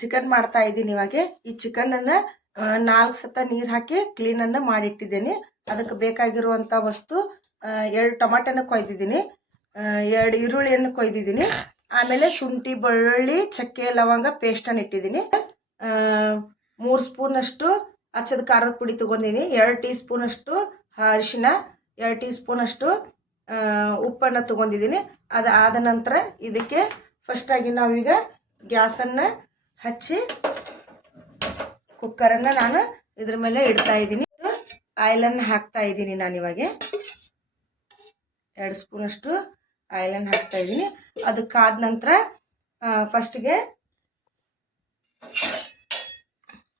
Chicken ಮಾಡ್ತಾ ಇದ್ದೀನಿ ಇವಾಗ. ಈ ಚಿಕನನ್ನು 4 ಸತ ನೀರು ಹಾಕಿ ಕ್ಲೀನನ್ನು ಮಾಡಿಟ್ಟಿದ್ದೇನೆ. ಅದಕ್ಕೆ ಬೇಕಾಗಿರುವಂಥ ವಸ್ತು 2 ಟೊಮಾಟೋನ ಕೊಯ್ದಿದ್ದೀನಿ, 2 ಈರುಳ್ಳಿಯನ್ನು ಕೊಯ್ದಿದ್ದೀನಿ, ಆಮೇಲೆ ಶುಂಠಿ ಬೆಳ್ಳುಳ್ಳಿ ಚಕ್ಕೆ ಲವಂಗ ಪೇಸ್ಟನ್ನು ಇಟ್ಟಿದ್ದೀನಿ, 3 ಸ್ಪೂನಷ್ಟು ಅಚ್ಚದ ಖಾರದ ಪುಡಿ ತೊಗೊಂಡಿದ್ದೀನಿ, 2 ಟೀ ಸ್ಪೂನಷ್ಟು ಅರಿಶಿನ, 2 ಟೀ ಸ್ಪೂನಷ್ಟು ಉಪ್ಪನ್ನು ತೊಗೊಂಡಿದ್ದೀನಿ. ಅದು ಆದ ನಂತರ ಇದಕ್ಕೆ ಫಸ್ಟಾಗಿ ನಾವೀಗ ಗ್ಯಾಸನ್ನು ಹಚ್ಚಿ ಕುಕ್ಕರನ್ನು ನಾನು ಇದ್ರ ಮೇಲೆ ಇಡ್ತಾ ಇದ್ದೀನಿ. ಆಯಿಲನ್ನು ಹಾಕ್ತಾ ಇದ್ದೀನಿ. ನಾನಿವಾಗ 2 ಸ್ಪೂನಷ್ಟು ಆಯಿಲನ್ನು ಹಾಕ್ತಾ ಇದ್ದೀನಿ. ಅದಕ್ಕಾದ ನಂತರ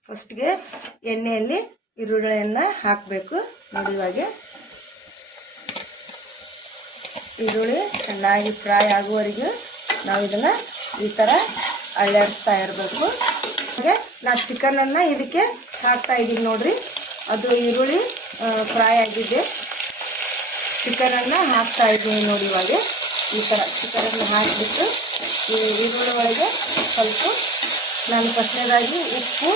ಫಸ್ಟ್ಗೆ ಎಣ್ಣೆಯಲ್ಲಿ ಈರುಳ್ಳಿಯನ್ನು ಹಾಕಬೇಕು. ನೋಡಿ, ಇವಾಗ ಈರುಳ್ಳಿ ಚೆನ್ನಾಗಿ ಫ್ರೈ ಆಗುವವರೆಗೂ ನಾವು ಇದನ್ನು ಈ ಥರ ಅಳ್ಳಾಡಿಸ್ತಾ ಇರಬೇಕು. ಹಾಗೆ ನಾನು ಚಿಕನನ್ನು ಇದಕ್ಕೆ ಹಾಕ್ತಾ ಇದ್ದೀನಿ. ನೋಡಿರಿ, ಅದು ಈರುಳ್ಳಿ ಫ್ರೈ ಆಗಿದೆ. ಚಿಕನನ್ನು ಹಾಕ್ತಾ ಇದ್ದೀನಿ. ನೋಡಿ, ಇವಾಗ ಈ ಥರ ಚಿಕನನ್ನು ಹಾಕಿಬಿಟ್ಟು ಈ ಈರುಳ್ಳಿ ಒಳಗೆ ಸ್ವಲ್ಪ ನಾನು ಫಸ್ಟ್ನೇದಾಗಿ ಉಪ್ಪು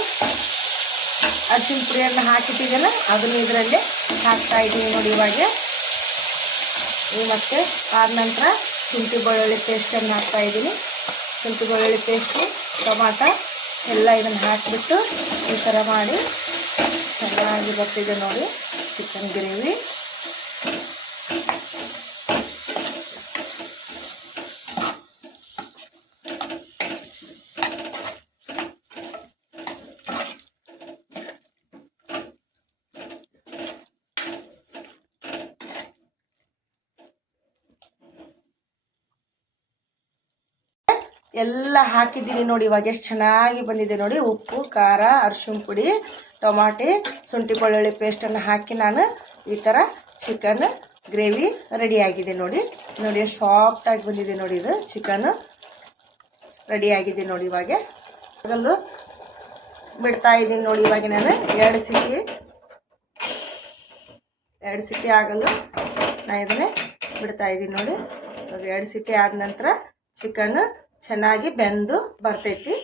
ಅರಿಶಿನ ಪುಡಿಯನ್ನು ಹಾಕಿಟ್ಟಿದ್ದೇನೆ, ಅದನ್ನು ಇದರಲ್ಲೇ ಹಾಕ್ತಾ ಇದ್ದೀನಿ. ನೋಡಿ, ಇವಾಗ ಮತ್ತೆ ಆದ ನಂತರ ಶುಂಠಿ ಬೆಳ್ಳುಳ್ಳಿ ಪೇಸ್ಟನ್ನು ಹಾಕ್ತಾ ಇದ್ದೀನಿ. ಶುಂಠಿ ಬೆಳ್ಳುಳ್ಳಿ ಪೇಸ್ಟು, ಟೊಮಾಟೊ ಎಲ್ಲ ಇದನ್ನು ಹಾಕಿಬಿಟ್ಟು ಈ ಥರ ಮಾಡಿ ಚೆನ್ನಾಗಿ ಬರ್ತಿದೆ ನೋಡಿ ಚಿಕನ್ ಗ್ರೇವಿ. ಎಲ್ಲ ಹಾಕಿದ್ದೀನಿ ನೋಡಿ. ಇವಾಗ ಎಷ್ಟು ಚೆನ್ನಾಗಿ ಬಂದಿದೆ ನೋಡಿ. ಉಪ್ಪು, ಖಾರ, ಅರಿಶಿನ ಪುಡಿ, ಟೊಮಾಟೆ, ಶುಂಠಿ ಬೆಳ್ಳುಳ್ಳಿ ಪೇಸ್ಟನ್ನು ಹಾಕಿ ನಾನು ಈ ಥರ ಚಿಕನ್ ಗ್ರೇವಿ ರೆಡಿಯಾಗಿದೆ ನೋಡಿ. ನೋಡಿ ಎಷ್ಟು ಸಾಫ್ಟಾಗಿ ಬಂದಿದೆ ನೋಡಿ. ಇದು ಚಿಕನ್ ರೆಡಿಯಾಗಿದೆ ನೋಡಿ. ಇವಾಗ ಆಗಲು ಬಿಡ್ತಾ ಇದ್ದೀನಿ ನೋಡಿ. ಇವಾಗ ನಾನು 2 ಸಿಟಿ ಆಗಲು ನಾನು ಇದನ್ನೇ ಬಿಡ್ತಾ ಇದ್ದೀನಿ ನೋಡಿ. 2 ಸಿಟಿ ಆದ ನಂತರ ಚಿಕನ್ ಚೆನ್ನಾಗಿ ಬೆಂದು ಬರ್ತೈತಿ.